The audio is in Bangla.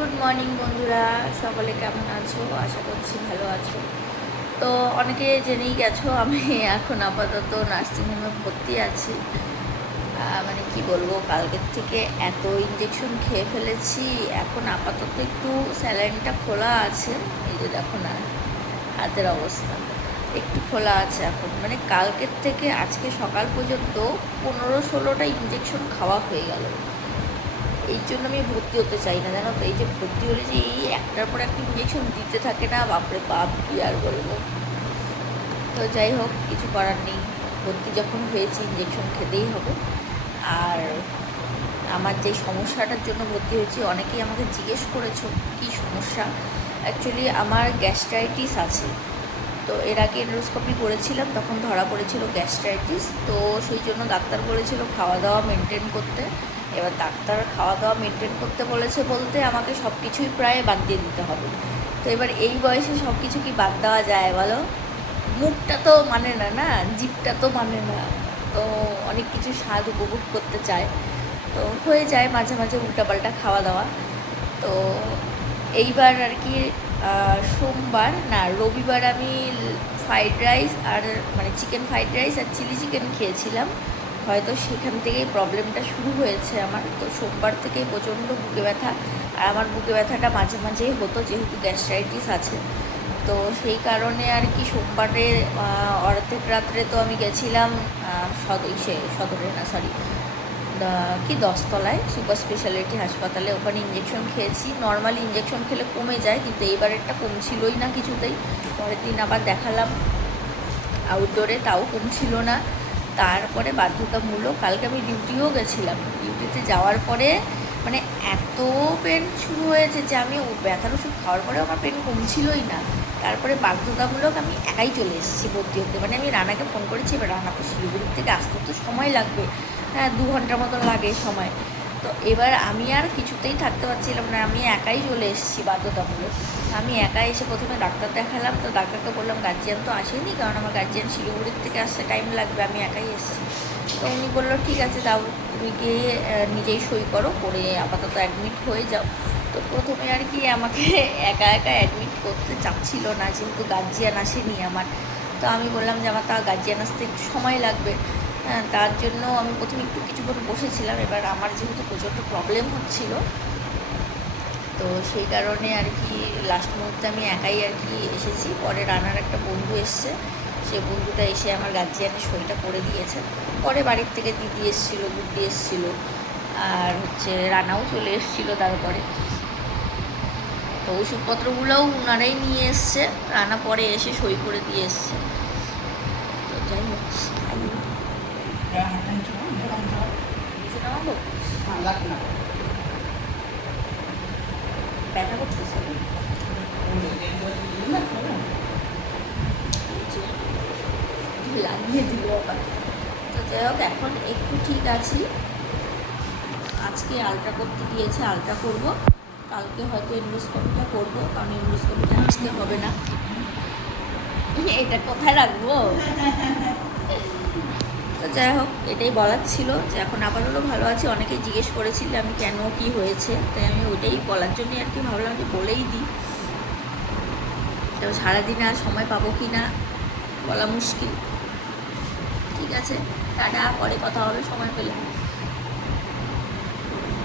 গুড মর্নিং বন্ধুরা, সকলে কেমন আছো? আশা করছি ভালো আছো। তো অনেকে জেনেই গেছো আমি এখন আপাতত নার্সিংহোমে ভর্তি আছি। মানে কি বলবো, কালকের থেকে এত ইঞ্জেকশন খেয়ে ফেলেছি। এখন আপাতত একটু স্যালাইনটা খোলা আছে, এই যে দেখো না হাতের অবস্থা, একটু খোলা আছে এখন। মানে কালকের থেকে আজকে সকাল পর্যন্ত 15-16টা ইঞ্জেকশন খাওয়া হয়ে গেল। এই জন্য আমি ভর্তি হতে চাই না, জানো তো। এই যে ভর্তি হলে যে এই একটার পর একটা ইঞ্জেকশন দিতে থাকে না, বাপরে বাপ, কী আর বলবো। তো যাই হোক, কিছু করার নেই, ভর্তি যখন হয়েছি ইঞ্জেকশন খেতেই হবে। আর আমার যে সমস্যাটার জন্য ভর্তি হয়েছি, অনেকেই আমাকে জিজ্ঞেস করেছো কী সমস্যা। অ্যাকচুয়ালি আমার গ্যাস্ট্রাইটিস আছে। তো এর আগে এন্ডোস্কোপি করেছিলাম, তখন ধরা পড়েছিল গ্যাস্ট্রাইটিস। তো সেই জন্য ডাক্তার বলেছিল খাওয়া দাওয়া মেনটেন করতে। এবার ডাক্তার খাওয়া দাওয়া মেনটেন করতে বলেছে বলতে আমাকে সব কিছুই প্রায় বাদ দিয়ে দিতে হবে। তো এবার এই বয়সে সব কিছু কি বাদ দেওয়া যায় বলো? মুখটা তো মানে না, না জিভটা তো মানে না। তো অনেক কিছু স্বাদ উপভোগ করতে চায়, তো হয়ে যায় মাঝে মাঝে উল্টাপাল্টা খাওয়া দাওয়া। তো এইবার আর কি সোমবার না রবিবার আমি ফ্রাইড রাইস আর মানে চিকেন ফ্রাইড রাইস আর চিলি চিকেন খেয়েছিলাম। হয়তো সেখান থেকেই প্রবলেমটা শুরু হয়েছে আমার। তো সোমবার থেকেই প্রচণ্ড বুকে ব্যথা। আর আমার বুকে ব্যথাটা মাঝে মাঝেই হতো, যেহেতু গ্যাস্ট্রাইটিস আছে। তো সেই কারণে আর কি সোমবারে অর্ধেক রাত্রে তো আমি গেছিলাম সদরে না, সরি, কি 10তলায় সুপার স্পেশালিটি হাসপাতালে। ওখানে ইঞ্জেকশন খেয়েছি। নর্মালি ইঞ্জেকশন খেলে কমে যায়, কিন্তু এইবারেরটা কমছিলই না কিছুতেই। পরের দিন আবার দেখালাম আউটডোরে, তাও কমছিল না। তারপরে বাধ্যতামূলক কালকে আমি ডিউটিও গেছিলাম। ডিউটিতে যাওয়ার পরে মানে এত পেন শুরু হয়েছে যে আমি ব্যথার ওষুধ খাওয়ার পরেও আমার পেন কমছিলই না। তারপরে বাধ্যতামূলক আমি একাই চলে এসেছি ভর্তি হতে। মানে আমি রানাকে ফোন করেছি, এবার রানা তো শিলিগুড়ির থেকে আসতে তো সময় লাগবে, হ্যাঁ 2 ঘন্টার মতন লাগে সময়। তো এবার আমি আর কিছুতেই থাকতে পারছিলাম না, আমি একাই চলে এসেছি বাধ্যতামূলক। আমি একা এসে প্রথমে ডাক্তার দেখালাম। তো ডাক্তারকে বললাম গার্জিয়ান তো আসেনি, কারণ আমার গার্জিয়ান শিলিগুড়ির থেকে আসতে টাইম লাগবে, আমি একাই এসেছি। তো উনি বললো ঠিক আছে দাও, তুমি গিয়ে নিজেই সই করো, করে আপাতত অ্যাডমিট হয়ে যাও। তো প্রথমে আর কি আমাকে একা একা অ্যাডমিট করতে চাচ্ছিল না, যেহেতু গার্জিয়ান আসেনি আমার। তো আমি বললাম যে আমার তা গার্জিয়ান আসতে একটু সময় লাগবে। হ্যাঁ, তার জন্য আমি প্রথমে একটু কিছুক্ষণ বসেছিলাম। এবার আমার যেহেতু প্রচণ্ড প্রবলেম হচ্ছিল, তো সেই কারণে আর কি লাস্ট মুহূর্তে আমি একাই আর কি এসেছি। পরে রানার একটা বন্ধু এসছে, সে বন্ধুটা এসে আমার গার্জিয়ানের সইটা করে দিয়েছে। পরে বাড়ির থেকে দিদি এসেছিলো, বুদ্ধি এসেছিলো, আর হচ্ছে রানাও চলে এসেছিলো তারপরে। তো ওষুধপত্রগুলোও ওনারাই নিয়ে এসছে, রানা পরে এসে সই করে দিয়ে এসছে। তো যাই হোক, ব্যথা করতেছে, লাগিয়ে দিল আবার। তো যাই হোক, এখন একটু ঠিক আছি। আজকে আলট্রা করতে দিয়েছে, আলট্রা করব। কালকে হয়তো এন্ডোস্কোপিটা করবো, কারণ এন্ডোস্কোপিটা আজকে হবে না। এটা কোথায় রাখবো? তো যাই হোক, এটাই বলার ছিল যে এখন আপাতত ভালো আছি। অনেকেই জিজ্ঞেস করেছিল আমি কেন, কি হয়েছে, তাই আমি ওইটাই বলার জন্যই আর কি ভাবলাম যে বলেই দিই। তো সারাদিনে আর সময় পাবো কি না বলা মুশকিল। ঠিক আছে, টাটা, পরে কথা হবে সময় পেলে।